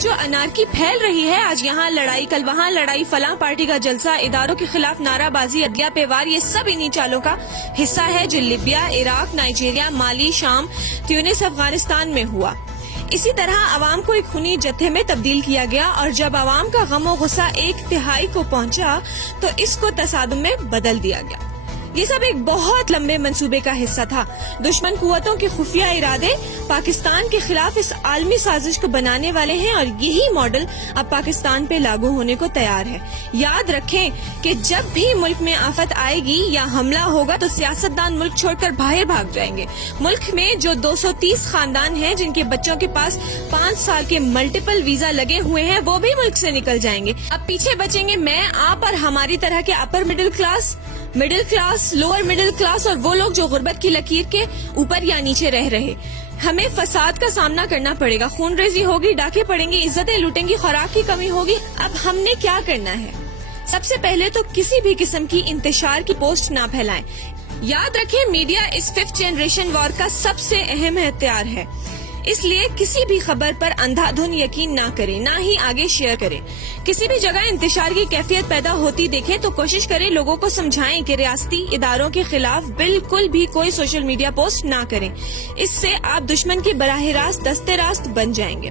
جو انارکی پھیل رہی ہے، آج یہاں لڑائی کل وہاں لڑائی، فلاں پارٹی کا جلسہ، اداروں کے خلاف نعرہ بازی، عدلیہ پہ وار، یہ سب انہی چالوں کا حصہ ہے جو لیبیا، عراق، نائجیریا، مالی، شام، تیونس، افغانستان میں ہوا۔ اسی طرح عوام کو ایک خونی جتھے میں تبدیل کیا گیا، اور جب عوام کا غم و غصہ ایک تہائی کو پہنچا تو اس کو تصادم میں بدل دیا گیا۔ یہ سب ایک بہت لمبے منصوبے کا حصہ تھا۔ دشمن قوتوں کے خفیہ ارادے پاکستان کے خلاف اس عالمی سازش کو بنانے والے ہیں، اور یہی ماڈل اب پاکستان پہ لاگو ہونے کو تیار ہے۔ یاد رکھیں کہ جب بھی ملک میں آفت آئے گی یا حملہ ہوگا تو سیاستدان ملک چھوڑ کر باہر بھاگ جائیں گے۔ ملک میں جو 230 خاندان ہیں جن کے بچوں کے پاس 5 سال کے ملٹیپل ویزا لگے ہوئے ہیں، وہ بھی ملک سے نکل جائیں گے۔ اب پیچھے بچیں گے میں، آپ اور ہماری طرح کے upper middle class, lower middle class, اور وہ لوگ جو غربت کی لکیر کے اوپر یا نیچے رہ رہے۔ ہمیں فساد کا سامنا کرنا پڑے گا، خون ریزی ہوگی، ڈاکے پڑیں گے، عزتیں لوٹیں گی، خوراک کی کمی ہوگی۔ اب ہم نے کیا کرنا ہے؟ سب سے پہلے تو کسی بھی قسم کی انتشار کی پوسٹ نہ پھیلائیں۔ یاد رکھیں میڈیا اس 5th جنریشن وار کا سب سے اہم ہتھیار ہے، اس لیے کسی بھی خبر پر اندھا دھند یقین نہ کریں، نہ ہی آگے شیئر کریں۔ کسی بھی جگہ انتشار کی کیفیت پیدا ہوتی دیکھیں تو کوشش کریں لوگوں کو سمجھائیں کہ ریاستی اداروں کے خلاف بالکل بھی کوئی سوشل میڈیا پوسٹ نہ کریں، اس سے آپ دشمن کی براہ راست دستے راست بن جائیں گے۔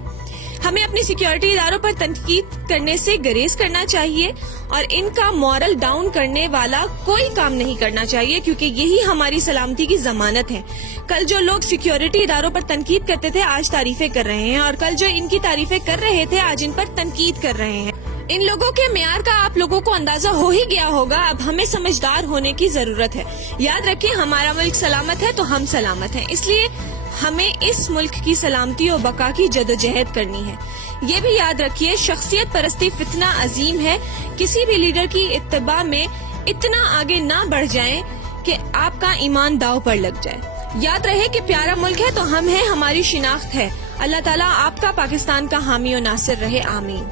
ہمیں اپنی سیکیورٹی اداروں پر تنقید کرنے سے گریز کرنا چاہیے، اور ان کا مورل ڈاؤن کرنے والا کوئی کام نہیں کرنا چاہیے، کیونکہ یہی ہماری سلامتی کی ضمانت ہے۔ کل جو لوگ سیکیورٹی اداروں پر تنقید کرتے تھے آج تعریفیں کر رہے ہیں، اور کل جو ان کی تعریفیں کر رہے تھے آج ان پر تنقید کر رہے ہیں۔ ان لوگوں کے معیار کا آپ لوگوں کو اندازہ ہو ہی گیا ہوگا، اب ہمیں سمجھدار ہونے کی ضرورت ہے۔ یاد رکھیں ہمارا ملک سلامت ہے تو ہم سلامت ہیں، اس لیے ہمیں اس ملک کی سلامتی و بقا کی جدوجہد کرنی ہے۔ یہ بھی یاد رکھیے شخصیت پرستی فتنہ عظیم ہے، کسی بھی لیڈر کی اتباع میں اتنا آگے نہ بڑھ جائیں کہ آپ کا ایمان داؤ پر لگ جائے۔ یاد رہے کہ پیارا ملک ہے تو ہم ہیں، ہماری شناخت ہے۔ اللہ تعالیٰ آپ کا پاکستان کا حامی و ناصر رہے، آمین۔